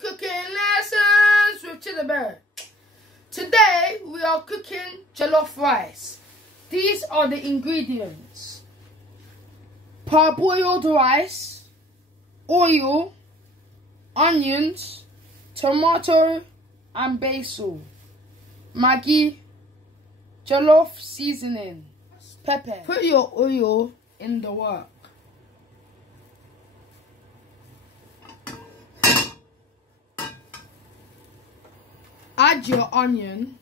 Cooking lessons with Chidabella. Today we are cooking jollof rice. These are the ingredients: parboiled rice, oil, onions, tomato and basil, Maggi, jollof seasoning, pepper. Put your oil in the wok. Add your onion.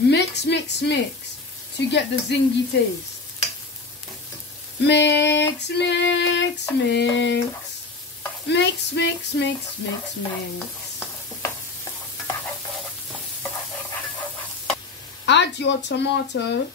Mix, mix, mix to get the zingy taste. Mix, mix, mix. Mix, mix, mix, mix, mix. Add your tomato.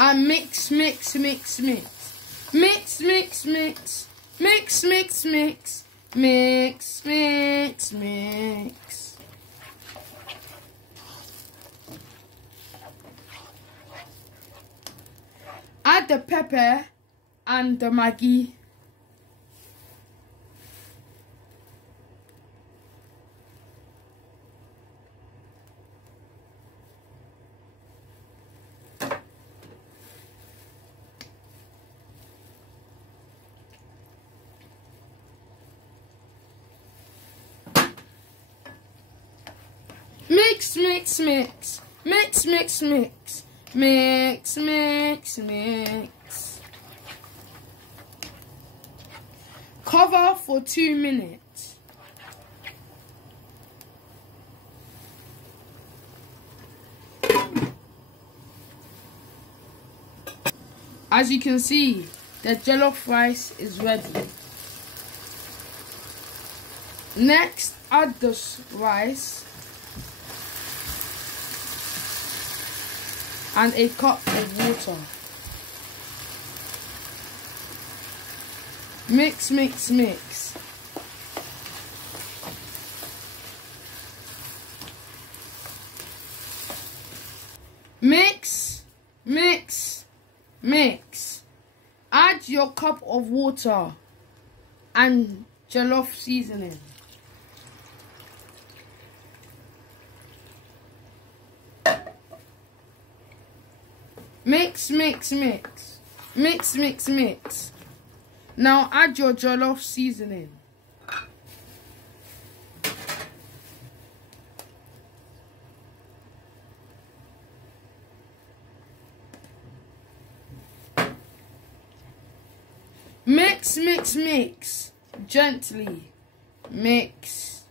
And mix, mix, mix, mix. Mix, mix, mix. Mix, mix, mix. Mix, mix, mix. Add the pepper and the Maggi. Mix, mix, mix. Mix, mix, mix. Mix, mix, mix. Cover for 2 minutes. As you can see, the jollof rice is ready. Next, add the rice and a cup of water. Mix, mix, mix. Mix, mix, mix. Add your cup of water and jollof seasoning. Mix, mix, mix. Mix, mix, mix. Now add your jollof seasoning. Mix, mix, mix. Gently. Mix,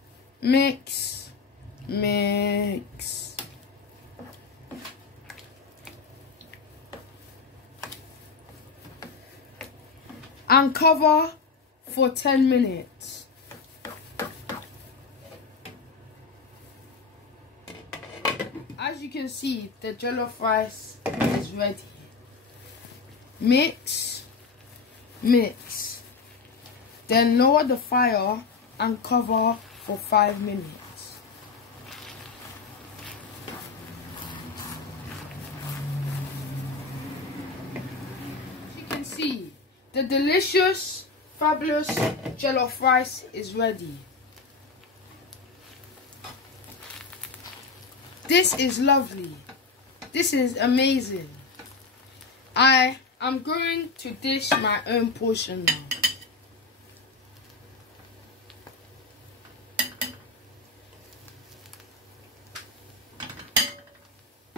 mix, mix. And cover for 10 minutes. As you can see, the jollof rice is ready. Mix, mix. Then lower the fire and cover for 5 minutes. As you can see, the delicious, fabulous jollof rice is ready. This is lovely. This is amazing. I am going to dish my own portion now.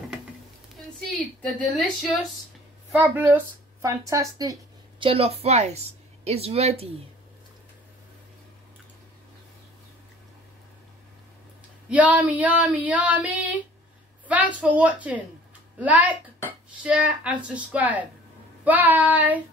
You can see the delicious, fabulous, fantastic jollof rice is ready. Yummy, yummy, yummy. Thanks for watching. Like, share and subscribe. Bye.